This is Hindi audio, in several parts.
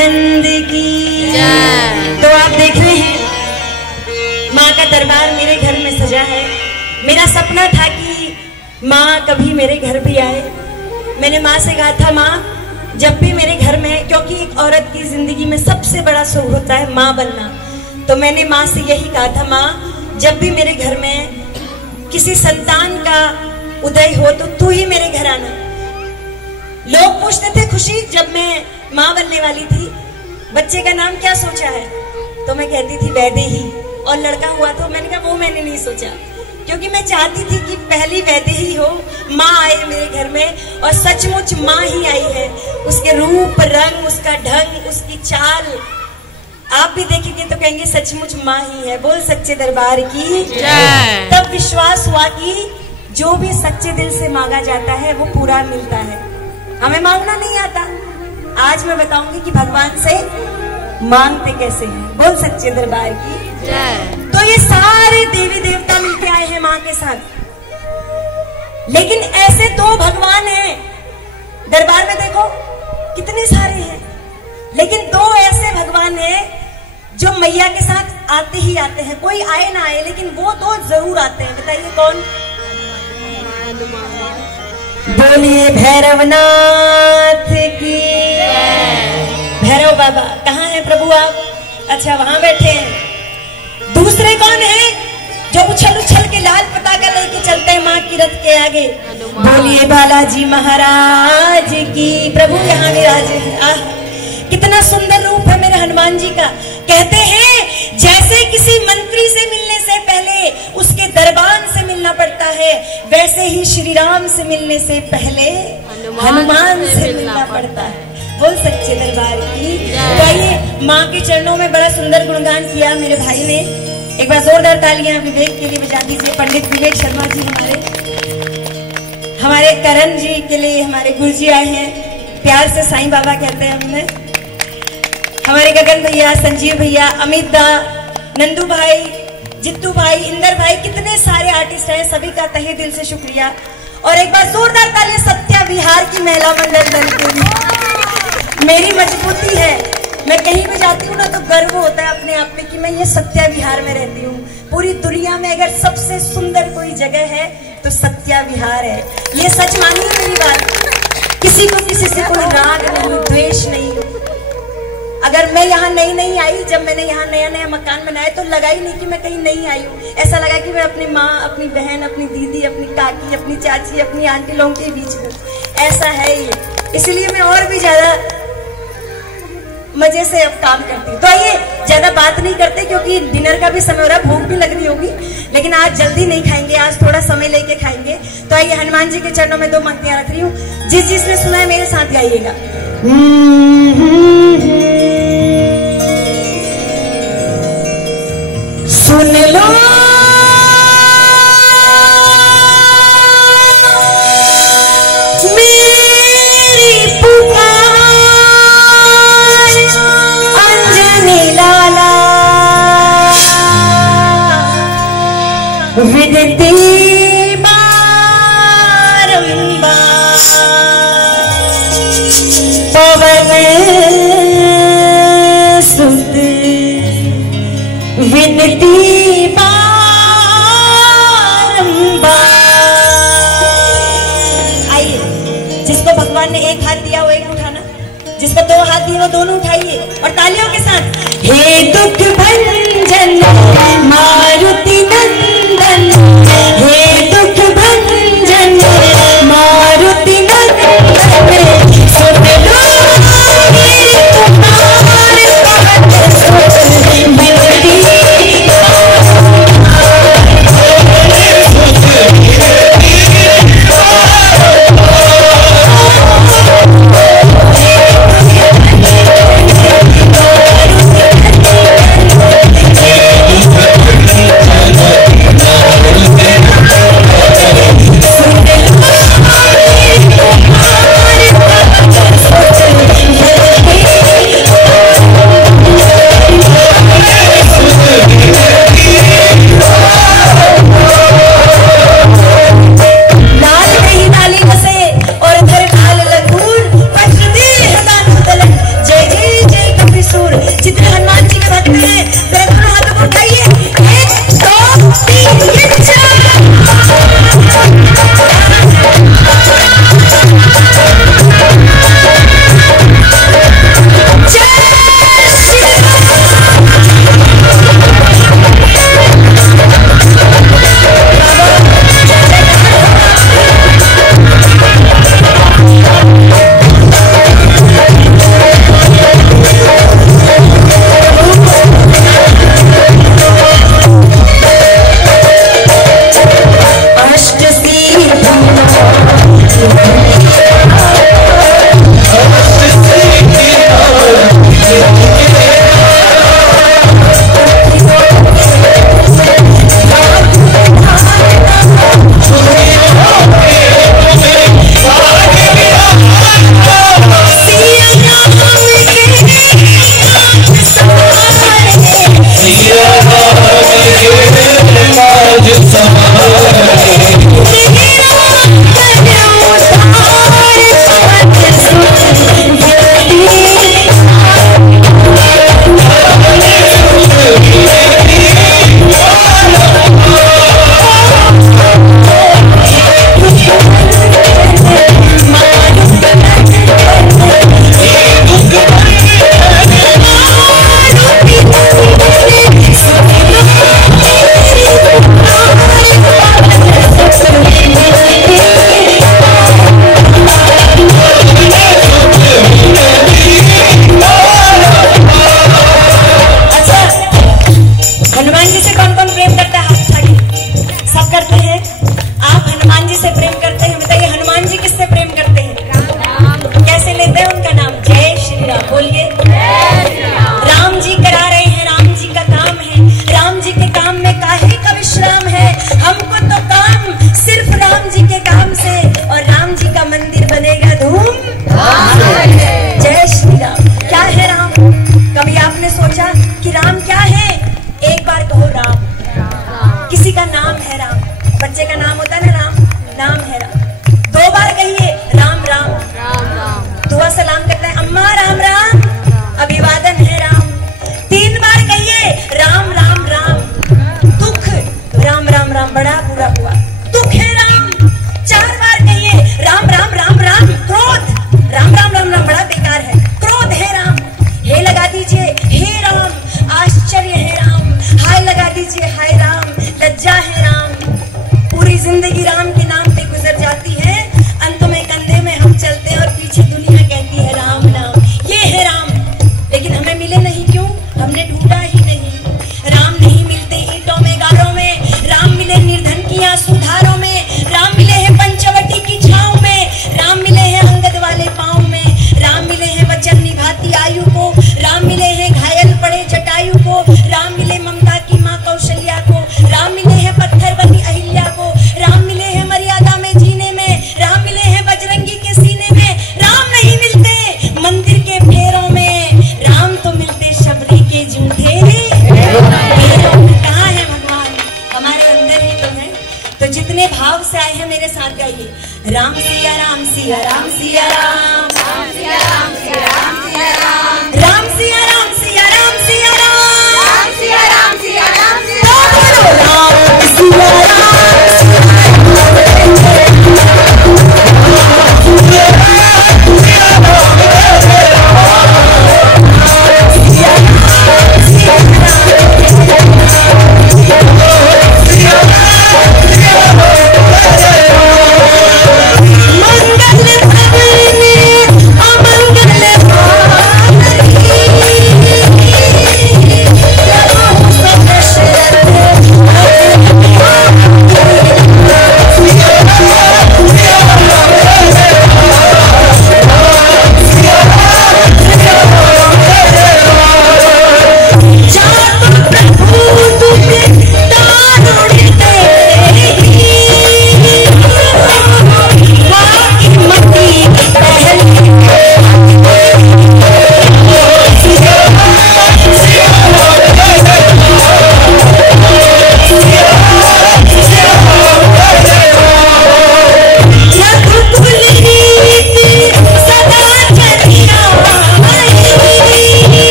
सच्चिदानंद की जय। तो आप देख रहे हैं माँ का दरबार मेरे घर में सजा है। मेरा सपना था कि माँ कभी मेरे घर भी आए। मैंने माँ से कहा था, माँ जब भी मेरे घर में, क्योंकि एक औरत की जिंदगी में सबसे बड़ा सुख होता है माँ बनना, तो मैंने माँ से यही कहा था, माँ जब भी मेरे घर में किसी संतान का उदय हो तो तू ही मेरे घर आना। लोग पूछते थे, खुशी जब मैं माँ बनने वाली थी बच्चे का नाम क्या सोचा है, तो मैं कहती थी वैदेही। और लड़का हुआ तो मैंने कहा वो मैंने नहीं सोचा, क्योंकि मैं चाहती थी कि पहली वैदेही हो, माँ आए मेरे घर में। और सचमुच माँ ही आई है। उसके रूप रंग, उसका ढंग, उसकी चाल आप भी देखेंगे तो कहेंगे सचमुच माँ ही है। बोल सच्चे दरबार की जय। तब विश्वास हुआ कि जो भी सच्चे दिल से मांगा जाता है वो पूरा मिलता है। हमें मांगना नहीं आता। आज मैं बताऊंगी कि भगवान से मांगते कैसे हैं। बोल सच्चे दरबार की जय। तो ये सारे देवी देवता मिलके आए हैं माँ के साथ, लेकिन ऐसे दो भगवान हैं दरबार में, देखो कितने सारे हैं, लेकिन दो ऐसे भगवान हैं जो मैया के साथ आते ही आते हैं। कोई आए ना आए, लेकिन वो दो जरूर आते हैं। बताइए कौन? बोलिए भैरवनाथ की। भैरव बाबा कहाँ हैं प्रभु आप? अच्छा वहां बैठे हैं। दूसरे कौन है जो उछल उछल के लाल पताका लेके चलते हैं माँ की रथ के आगे? बोलिए बालाजी महाराज की। प्रभु यहाँ विराजे हैं। कितना सुंदर रूप है मेरे हनुमान जी का। कहते हैं जैसे किसी मंत्री से मिलने से पहले उसके दरबान से मिलना पड़ता है, वैसे ही श्री राम से मिलने से पहले हनुमान से मिलना पड़ता है। बोल सच्चे दरबार की। तो आइए माँ के चरणों में बड़ा सुंदर गुणगान किया मेरे भाई ने। एक बार जोरदार तालियां विवेक के लिए बजा दीजिए। पंडित विवेक शर्मा जी हमारे करण जी के लिए हमारे गुरु जी आए हैं। प्यार से साईं बाबा कहते हैं हमने। हमारे गगन भैया, संजीव भैया, अमित दा, नंदू भाई, जित्तू भाई, इंदर भाई, कितने सारे आर्टिस्ट हैं। सभी का तहे दिल से शुक्रिया। और एक बार जोरदार तालियां सत्या विहार की महिला मंडल दल के लिए। मेरी मजबूती है, मैं कहीं भी जाती हूँ ना तो गर्व होता है अपने आप पे कि मैं ये सत्या विहार में रहती हूँ। पूरी दुनिया में अगर सबसे सुंदर कोई जगह है तो सत्या विहार है। ये सच मानिए मेरी बात। किसी को किसी से कोई राग नहीं, द्वेष नहीं। अगर मैं यहाँ नई आई, जब मैंने यहाँ नया मकान बनाया तो लगा ही नहीं कि मैं कहीं नहीं आई हूँ। ऐसा लगा कि मैं अपनी माँ, अपनी बहन, अपनी दीदी, अपनी काकी, अपनी चाची, अपनी आंटी लोगों के बीच में। ऐसा है ये, इसलिए मैं और भी ज्यादा मजे से अब काम करती हूँ। तो आइए ज्यादा बात नहीं करते क्योंकि डिनर का भी समय हो रहा है, भूख भी लग रही होगी, लेकिन आज जल्दी नहीं खाएंगे, आज थोड़ा समय लेके खाएंगे। तो आइए हनुमान जी के चरणों में दो पंक्तियां रख रही हूँ। जिसने सुना है मेरे साथ गाइएगा। सुन लो मेरी पुकार, अंजनी लाला विनती बारंबार, पवन सुत विनती बारंबार। आइए, जिसको भगवान ने एक हाथ दिया वो एक उठाना, जिसको दो हाथ दिए वो दोनों उठाइए और तालियों के साथ। हे दुख भंजन मारुति नंदन, हे दुख भंजन मारुति नंदन, सुन लो मेरी पुकार, विनती मेरे साथ गाइए। राम सिया राम सिया राम सिया राम, राम सिया राम सिया राम सिया राम, राम सिया राम सिया राम सिया राम, राम सिया राम सिया राम सिया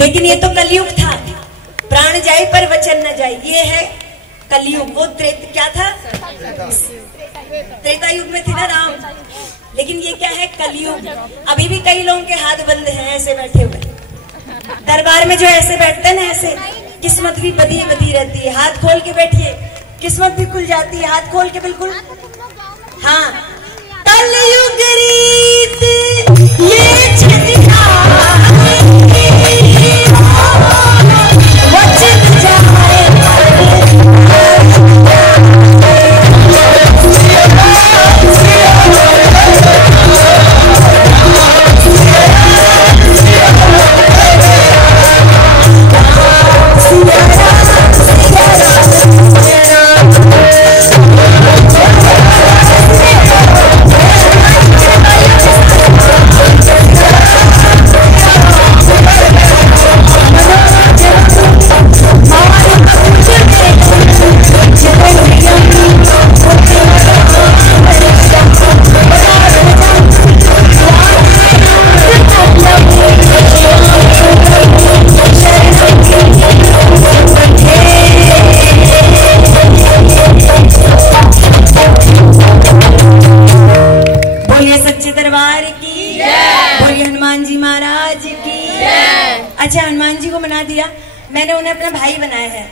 लेकिन ये तो कलयुग था, प्राण जाए पर वचन न जाए। ये है कलयुग। वो क्या था? त्रेता युग में थे ना राम, लेकिन ये क्या है? कलयुग। अभी भी कई लोगों के हाथ बंद हैं, ऐसे बैठे हुए दरबार में। जो ऐसे बैठते हैं ना, ऐसे किस्मत भी बदी बदी रहती है। हाथ खोल के बैठिए, किस्मत भी खुल जाती है। हाथ खोल के बिल्कुल। हाँ, कलयुग रीत ये हनुमान जी महाराज की। अच्छा, हनुमान जी को बना दिया मैंने, उन्हें अपना भाई बनाया है।